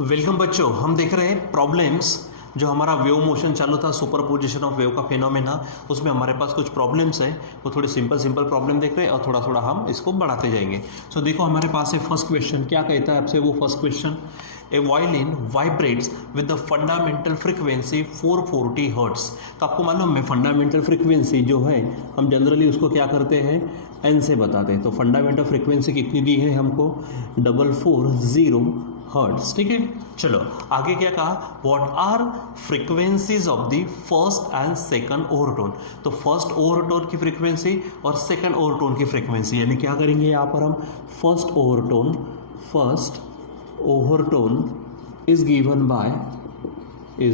Welcome बच्चों, हम देख रहे हैं प्रॉब्लम्स। जो हमारा वेव मोशन चालू था, सुपरपोजिशन ऑफ वेव का फेनोमेना, उसमें हमारे पास कुछ प्रॉब्लम्स हैं। वो थोड़े सिंपल प्रॉब्लम देख रहे हैं और थोड़ा थोड़ा हम इसको बढ़ाते जाएंगे। सो देखो हमारे पास है फर्स्ट क्वेश्चन। क्या कहता है आपसे वो first question? A violin vibrates with the fundamental frequency 440 hertz. तो आपको मालूम है फंडामेंटल फ्रिक्वेंसी जो है हम जनरली उसको क्या करते हैं, एन से बताते हैं। तो फंडामेंटल फ्रिक्वेंसी कितनी दी है हमको? 440 हर्ट्स। ठीक है, चलो आगे क्या कहा? What are frequencies of the first and second overtone. तो फर्स्ट ओवरटोन की फ्रीक्वेंसी और सेकंड ओवरटोन की फ्रीक्वेंसी, यानी क्या करेंगे यहाँ पर हम? First overtone is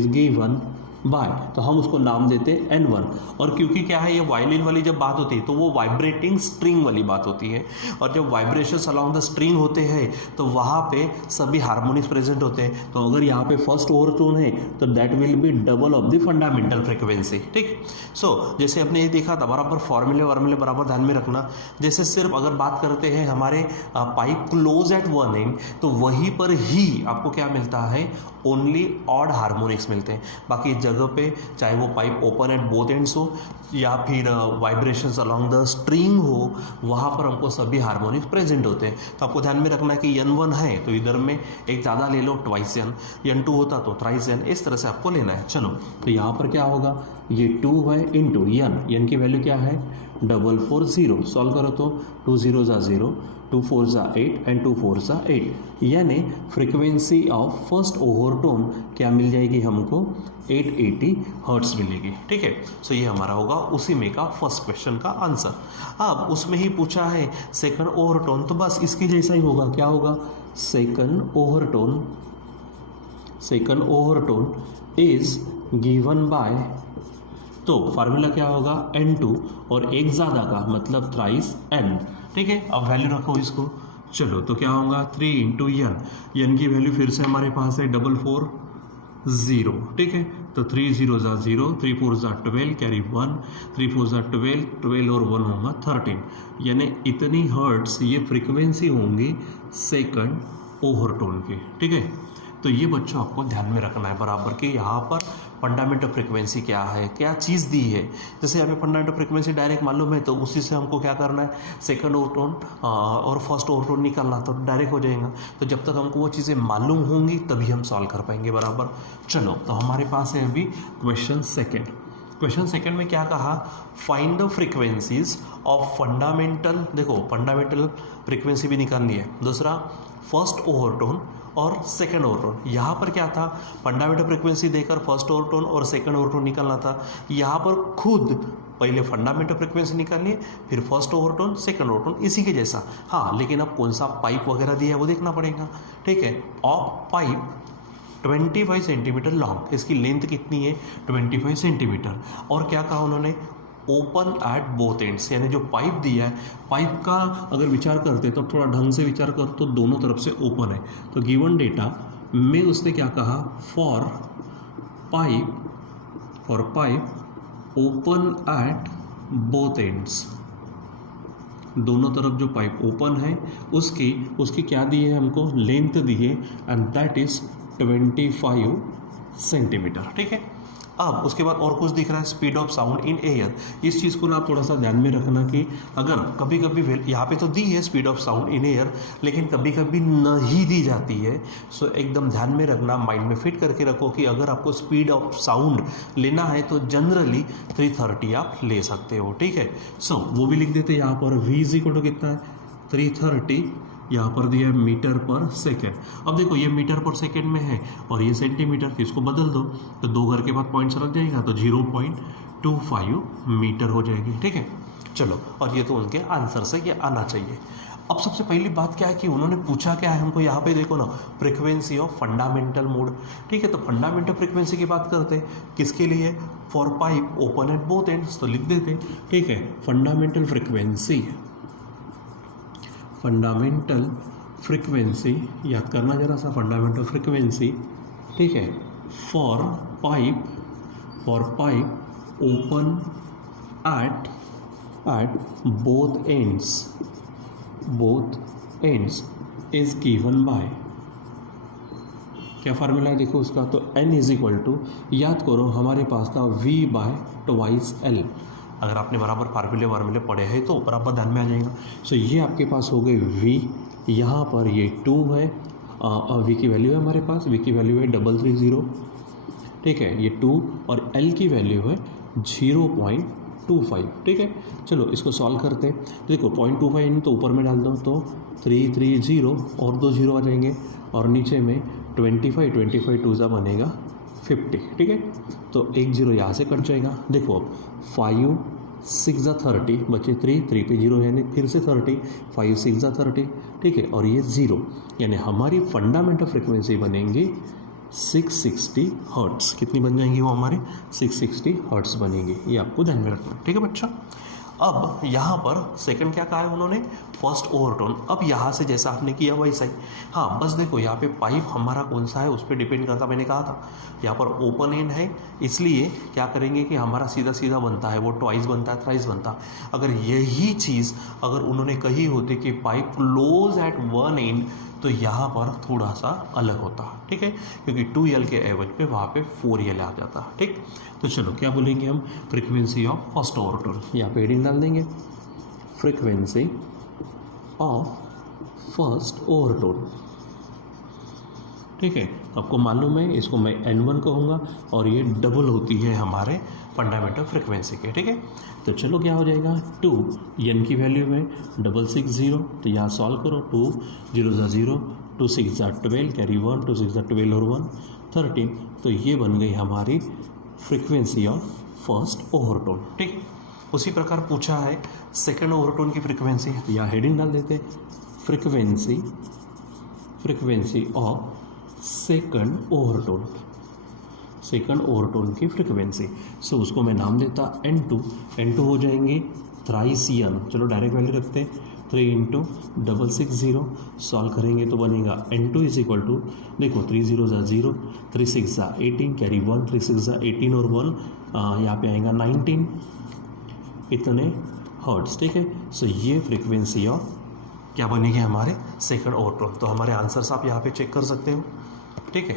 given by, तो हम उसको नाम देते हैं N1। और क्योंकि क्या है, ये वायलिन वाली जब बात होती है तो वो वाइब्रेटिंग स्ट्रिंग वाली बात होती है, और जब वाइब्रेशंस अलोंग द स्ट्रिंग होते हैं तो वहाँ पे सभी हार्मोनिक्स प्रेजेंट होते हैं। तो अगर यहाँ पे फर्स्ट ओवरटोन है तो that will be double of the fundamental frequency. ठीक, सो जैसे आपने ये देखा था, बराबर फॉर्मूले बराबर ध्यान में रखना। जैसे सिर्फ अगर बात करते हैं हमारे pipe close eight one and, तो वहीं पर ही आपको क्या मिलता है? ओनली ऑड हार्मोनिक्स मिलते हैं। बाकी जगह पे चाहे वो pipe open at both ends हो या फिर वाइब्रेशंस अलोंग द स्ट्रिंग हो, वहाँ पर हमको सभी हार्मोनिक्स प्रेजेंट होते हैं। तो आपको ध्यान में रखना है कि N1 है तो इधर में एक ज़्यादा ले लो, ट्वाइस N, N2 होता तो थ्राइस N, इस तरह से आपको लेना है। चलो तो यहाँ पर क्या होगा? ये 2 है इंटू N की वैल्यू क्या है? 440। सॉल्व करो तो 2 0 ज़ा 0, 2 4 ज़ा 8 एंड 2 4 ज़ा 8, यानी फ्रीक्वेंसी ऑफ फर्स्ट ओवरटोन क्या मिल जाएगी हमको? 880 हर्ट्स मिलेगी। ठीक है, सो ये हमारा होगा उसी में का फर्स्ट क्वेश्चन का आंसर। अब उसमें ही पूछा है सेकंड ओवरटोन, तो बस इसके जैसा ही होगा। क्या होगा? Second overtone is given by, तो फार्मूला क्या होगा? N2 और एक ज़्यादा का मतलब थ्राइस N। ठीक है, अब वैल्यू रखो इसको। चलो तो क्या होगा? 3 इंटू N की वैल्यू फिर से हमारे पास है 440। ठीक है, तो 3 0 ज़ा 0, 3 4 ज़ा 12, कैरी 1, 3 4 ज़ा 12, 12 और 1 होगा 13, यानी इतनी हर्ट्स ये फ्रीक्वेंसी होंगी सेकंड ओवरटोन की। ठीक है, तो ये बच्चों आपको ध्यान में रखना है बराबर कि यहाँ पर फंडामेंटल फ्रीक्वेंसी क्या है, क्या चीज़ दी है। जैसे हमें फंडामेंटल फ्रीक्वेंसी डायरेक्ट मालूम है तो उसी से हमको क्या करना है? सेकंड ओवरटोन और फर्स्ट ओवरटोन निकालना, तो डायरेक्ट हो जाएगा। तो जब तक हमको वो चीज़ें मालूम होंगी तभी हम सॉल्व कर पाएंगे बराबर। चलो तो हमारे पास है अभी क्वेश्चन सेकंड में क्या कहा? Find the frequencies of fundamental. देखो फंडामेंटल फ्रीक्वेंसी भी निकालनी है, दूसरा फर्स्ट ओवरटोन और सेकंड ओवरटोन। यहाँ पर क्या था? फंडामेंटल फ्रीक्वेंसी देकर फर्स्ट ओवरटोन और सेकंड ओवरटोन निकालना था। यहाँ पर खुद पहले फंडामेंटल फ्रीक्वेंसी निकालिए, फिर फर्स्ट ओवरटोन, सेकंड ओवरटोन, इसी के जैसा। हाँ, लेकिन अब कौन सा पाइप वगैरह दिया है वो देखना पड़ेगा। ठीक है, और पाइप 25 सेंटीमीटर लॉन्ग, इसकी लेंथ कितनी है? 25 सेंटीमीटर। और क्या कहा उन्होंने? ओपन एट बोथ एंड्स, यानी जो पाइप दिया है, पाइप का अगर विचार करते तो थोड़ा ढंग से विचार कर तो दोनों तरफ से ओपन है। तो गिवन डेटा में उसने क्या कहा? For pipe open at both ends, दोनों तरफ जो पाइप ओपन है उसकी क्या दी है हमको? लेंथ दी है, एंड दैट इज 25 सेंटीमीटर। ठीक है, अब उसके बाद और कुछ दिख रहा है, speed of sound in air. इस चीज़ को ना आप थोड़ा सा ध्यान में रखना कि अगर कभी कभी यहाँ पे तो दी है speed of sound in air, लेकिन कभी कभी नहीं दी जाती है। सो एकदम ध्यान में रखना, माइंड में फिट करके रखो कि अगर आपको स्पीड ऑफ साउंड लेना है तो जनरली 330 आप ले सकते हो। ठीक है, सो वो भी लिख देते हैं यहाँ पर। V इज इक्वल टू कितना है? 330, यहाँ पर दिया है मीटर पर सेकेंड। अब देखो ये मीटर पर सेकेंड में है और ये सेंटीमीटर, तो इसको बदल दो तो 2 घर के बाद पॉइंट्स रख जाएगा, तो 0.25 मीटर हो जाएगी। ठीक है, चलो, और ये तो उनके आंसर से ये आना चाहिए। अब सबसे पहली बात क्या है कि उन्होंने पूछा क्या है हमको? यहाँ पे देखो ना, फ्रीक्वेंसी ऑफ फंडामेंटल मोड। ठीक है, तो फंडामेंटल फ्रीक्वेंसी की बात करते हैं, किसके लिए? For pipe open at both ends, तो लिख देते। ठीक है, फंडामेंटल फ्रीक्वेंसी याद करना जरा सा, फंडामेंटल फ्रीक्वेंसी। ठीक है, for pipe open at both ends is given bye क्या फार्मूला है देखो उसका, तो n इज इक्वल टू, याद करो हमारे पास था v बाय ट्वाइस l। अगर आपने बराबर फार्मूले पढ़े हैं तो बराबर ध्यान में आ जाएगा। सो ये आपके पास हो गए v, यहाँ पर ये 2 है, v की वैल्यू है हमारे पास, v की वैल्यू है 330, ठीक है, ये 2 और l की वैल्यू है 0.25, ठीक है। चलो इसको सॉल्व करते हैं। देखो 0.25 तो ऊपर में डाल दो तो 330 और 2 0 आ जाएंगे, और नीचे में 25 2 सा बनेगा 50, ठीक है। तो 1 0 यहाँ से कट जाएगा। देखो अब 5 6 जा 30 बचे 3 पे 0 यानी फिर से 30, 5 6 जा 30, ठीक है, और ये 0, यानी हमारी फंडामेंटल फ्रिक्वेंसी बनेंगी 660 हर्ट्स। कितनी बन जाएंगी वो हमारे 660 हर्ट्स बनेंगी, ये आपको ध्यान में रखना, ठीक है बच्चा। अब यहाँ पर सेकंड क्या कहा है उन्होंने, फर्स्ट ओवरटोन। अब यहाँ से जैसा आपने किया वैसा ही, हाँ बस देखो यहाँ पे पाइप हमारा कौन सा है उस पर डिपेंड करता, मैंने कहा था यहाँ पर ओपन एंड है, इसलिए क्या करेंगे कि हमारा सीधा सीधा बनता है, वो ट्वाइस बनता है, थ्राइस बनता है। अगर यही चीज़ अगर उन्होंने कही होती कि pipe close eight one and, तो यहाँ पर थोड़ा सा अलग होता, ठीक है, क्योंकि 2L के एवज पे वहाँ पे 4L आ जाता, ठीक। तो चलो क्या बोलेंगे हम, फ्रीक्वेंसी ऑफ फर्स्ट ओवरटोन, यहाँ पे हेडिंग डाल देंगे, फ्रीक्वेंसी ऑफ फर्स्ट ओवरटोन, ठीक है। आपको मालूम है इसको मैं N1 कहूँगा और ये डबल होती है हमारे फंडामेंटल फ्रिक्वेंसी के, ठीक है। तो चलो क्या हो जाएगा, 2 n की वैल्यू में 660, तो यहाँ सॉल्व करो, 2 0 ज़ा 0, 2 6 ज़ा 12, कैरी 1, 2 6 ज़ा 12 और 1 13, तो ये बन गई हमारी फ्रिक्वेंसी ऑफ फर्स्ट ओवरटोन, ठीक। उसी प्रकार पूछा है सेकेंड ओवरटोन की फ्रिक्वेंसी, यहाँ हेडिंग डाल देते, frequency of second overtone, second overtone की फ्रिक्वेंसी। सो उसको मैं नाम देता N2 हो जाएंगे थ्राइस n। चलो डायरेक्ट वैल्यू रखते हैं, 3 इंटू 660, सॉल्व करेंगे तो बनेगा N2 इज इक्वल टू, देखो 3 0 ज़ा 0, 3 6 ज़ा 18, कैरी 1, 3 6 ज़ा 18 और 1 यहाँ पे आएगा 19, इतने हर्ट्स, ठीक है। सो ये फ्रिक्वेंसी ऑफ क्या बनेगी हमारे सेकंड ओवरटोन। तो हमारे आंसर्स आप यहाँ पे चेक कर सकते हो, ठीक है।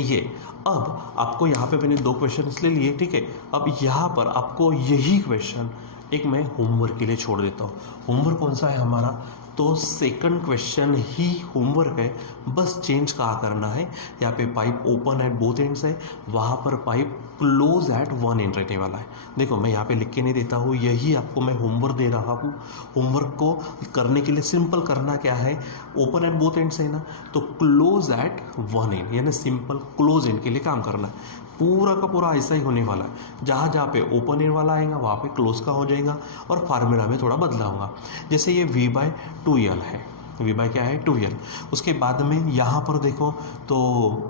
ये अब आपको यहाँ पे मैंने 2 क्वेश्चन इसलिए लिए, ठीक है। अब यहाँ पर आपको यही क्वेश्चन एक मैं होमवर्क के लिए छोड़ देता हूँ। होमवर्क कौन सा है हमारा, तो सेकंड क्वेश्चन ही होमवर्क है, बस चेंज कहाँ करना है, यहाँ पे pipe open at both ends है, वहाँ पर pipe close eight one and रहने वाला है। देखो मैं यहाँ पे लिख के नहीं देता हूँ, यही आपको मैं होमवर्क दे रहा हूँ। होमवर्क को करने के लिए सिंपल करना क्या है, ओपन एट बोथ एंड्स है ना, तो क्लोज एट वन एंड, यानी सिंपल क्लोज एंड के लिए काम करना है। पूरा का पूरा ऐसा ही होने वाला है, जहाँ जहाँ पे ओपन एंड वाला आएगा वहाँ पे क्लोज का हो जाएगा, और फार्मूला में थोड़ा बदलाऊंगा। जैसे ये V/2L है, V क्या है 2L, उसके बाद में यहाँ पर देखो तो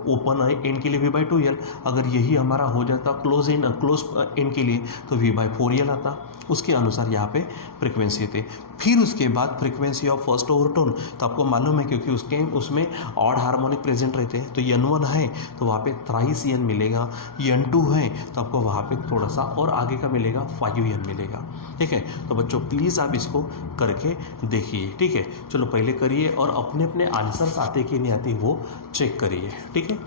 ओपन एंड के लिए V/2L, अगर यही हमारा हो जाता क्लोज एंड के लिए तो V/4L आता, उसके अनुसार यहाँ पे फ्रिक्वेंसी थे। फिर उसके बाद फ्रिक्वेंसी ऑफ फर्स्ट ओवरटोन, तो आपको मालूम है क्योंकि उसमें ऑड हार्मोनिक प्रेजेंट रहते हैं, तो N1 है तो वहाँ पे थ्राइस n मिलेगा, N2 है तो आपको वहाँ पे थोड़ा सा और आगे का मिलेगा 5n मिलेगा, ठीक है। तो बच्चों प्लीज़ आप इसको करके देखिए, ठीक है। चलो पहले करिए और अपने अपने आंसर्स आते कि नहीं आती वो चेक करिए, ठीक है।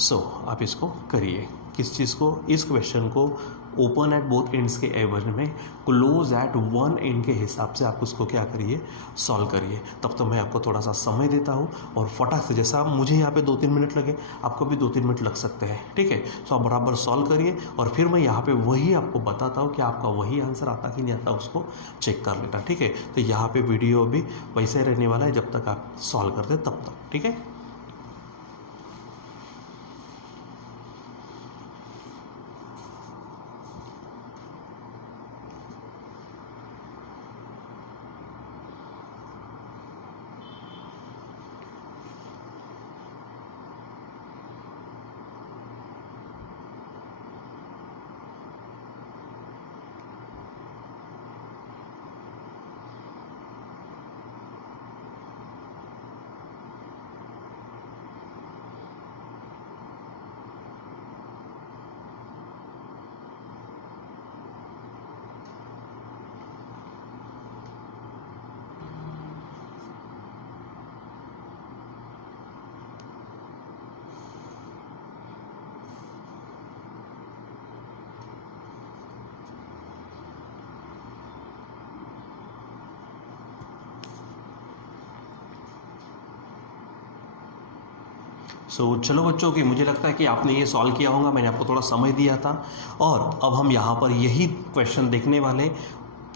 सो आप इसको करिए, किस चीज़ को, इस क्वेश्चन को ओपन एट बोथ एंड्स के एवज में क्लोज एट वन एंड के हिसाब से आप उसको क्या करिए, सॉल्व करिए। तब तो मैं आपको थोड़ा सा समय देता हूँ और फटाक से, जैसा मुझे यहाँ पे 2-3 मिनट लगे आपको भी 2-3 मिनट लग सकते हैं, ठीक है। सो आप बराबर सॉल्व करिए और फिर मैं यहाँ पे वही आपको बताता हूँ कि आपका वही आंसर आता कि नहीं आता, उसको चेक कर लेना, ठीक है। तो यहाँ पे वीडियो भी वैसे रहने वाला है जब तक आप सॉल्व करते तब तक, ठीक है। सो चलो बच्चों की मुझे लगता है कि आपने ये सॉल्व किया होगा, मैंने आपको थोड़ा समय दिया था। और अब हम यहाँ पर यही क्वेश्चन देखने वाले,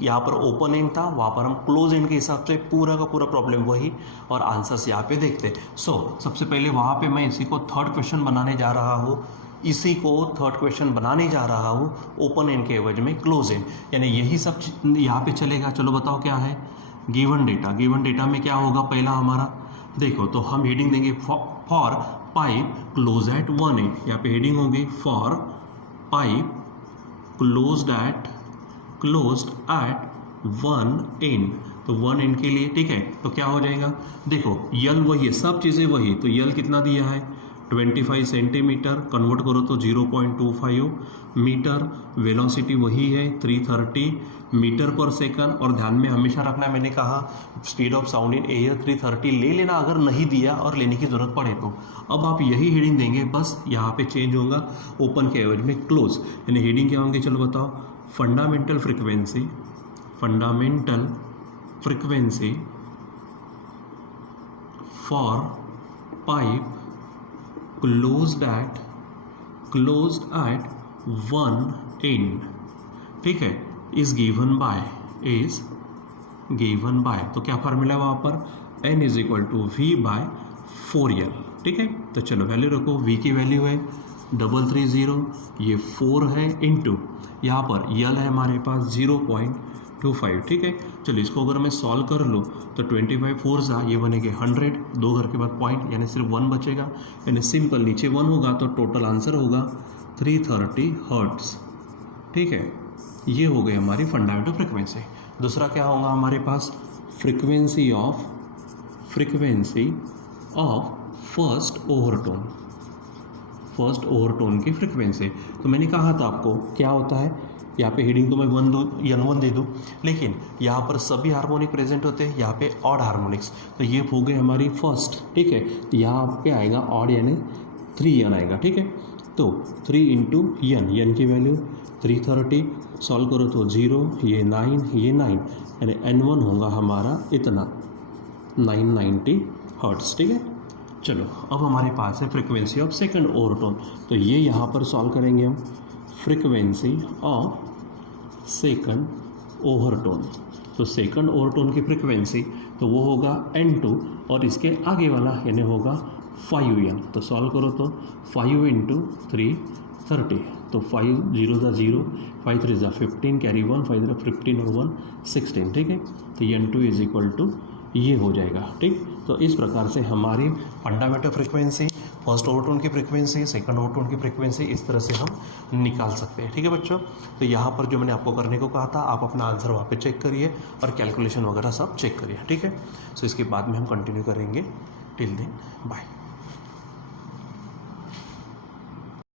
यहाँ पर ओपन एंड था, वहाँ पर हम क्लोज एंड के हिसाब से पूरा का पूरा प्रॉब्लम वही और आंसर्स यहाँ पे देखते। सबसे पहले वहाँ पे मैं इसी को थर्ड क्वेश्चन बनाने जा रहा हूँ, इसी को थर्ड क्वेश्चन बनाने जा रहा हूँ ओपन एंड के एवज में क्लोज एंड, यानी यही सब यहाँ पे चलेगा। चलो बताओ क्या है गिवन डेटा। गिवन डेटा में क्या होगा पहला हमारा, देखो तो हम हेडिंग देंगे for pipe close eight 1 and, यहाँ पे हेडिंग होगी for pipe closed eight 1 and, तो 1 एंड के लिए ठीक है। तो क्या हो जाएगा, देखो यल वही है, सब चीज़ें वही, तो यल कितना दिया है 25 सेंटीमीटर, कन्वर्ट करो तो 0.25 मीटर, वेलोसिटी वही है 330 मीटर पर सेकंड। और ध्यान में हमेशा रखना, मैंने कहा speed of sound in air 330 ले लेना अगर नहीं दिया और लेने की ज़रूरत पड़े तो। अब आप यही हेडिंग देंगे, बस यहाँ पे चेंज होगा ओपन के एवज में क्लोज, यानी हेडिंग क्या होंगे चलो बताओ, fundamental frequency for pipe closed eight 1 and, ठीक है, इज गिवन बाय, तो क्या फार्मूला वहाँ पर n is equal to v by 4l, ठीक है। तो चलो वैल्यू रखो, v की वैल्यू है 330, ये 4 है इंटू यहाँ पर यल है हमारे पास 0.25, ठीक है। चलो इसको अगर मैं सॉल्व कर लूँ तो 25 4 सा ये बनेंगे 100, 2 घर के बाद पॉइंट यानी सिर्फ 1 बचेगा, यानी सिंपल नीचे 1 होगा तो टोटल आंसर होगा 330 हर्ट्स, ठीक है। ये हो गई हमारी फंडामेंटल फ्रीक्वेंसी। दूसरा क्या होगा हमारे पास, फ्रीक्वेंसी ऑफ फर्स्ट ओवरटोन की फ्रीक्वेंसी। तो मैंने कहा था आपको क्या होता है, यहाँ पे हेडिंग तो मैं 1 दे दूँ, लेकिन यहाँ पर सभी हार्मोनिक प्रेजेंट होते हैं, यहाँ पे ऑड हार्मोनिक्स, तो ये हो गई हमारी फर्स्ट, ठीक है। यहाँ पे आएगा ऑड यानी 3n आएगा, ठीक है। तो 3 इंटू n की वैल्यू 330, सॉल्व करो तो 0, ये 9, ये 9, यानी n1 होगा हमारा इतना 990 हर्ट्स, ठीक है। चलो अब हमारे पास है फ्रीक्वेंसी ऑफ सेकंड ओवरटोन, तो ये यहाँ पर सॉल्व करेंगे हम, फ्रीक्वेंसी ऑफ सेकंड ओवरटोन। तो सेकंड ओवरटोन की फ्रीक्वेंसी तो वो होगा n2 और इसके आगे वाला यानी होगा 5n, तो सॉल्व करो तो 5 इंटू 330, तो 5 0 ज़ा 0, 5 3 ज़ा 15, कैरी 1, 5 ज़ा 15 और 1 16, ठीक है। तो n2 इज इक्वल टू ये हो जाएगा, ठीक। तो इस प्रकार से हमारी फंडामेंटल फ्रीक्वेंसी, फर्स्ट ओवरटोन की फ्रीक्वेंसी, सेकंड ओवरटोन की फ्रीक्वेंसी इस तरह से हम निकाल सकते हैं, ठीक है बच्चों। तो यहाँ पर जो मैंने आपको करने को कहा था, आप अपना आंसर वहाँ पे चेक करिए और कैलकुलेशन वगैरह सब चेक करिए, ठीक है। सो इसके बाद में हम कंटिन्यू करेंगे, टिल देन बाय।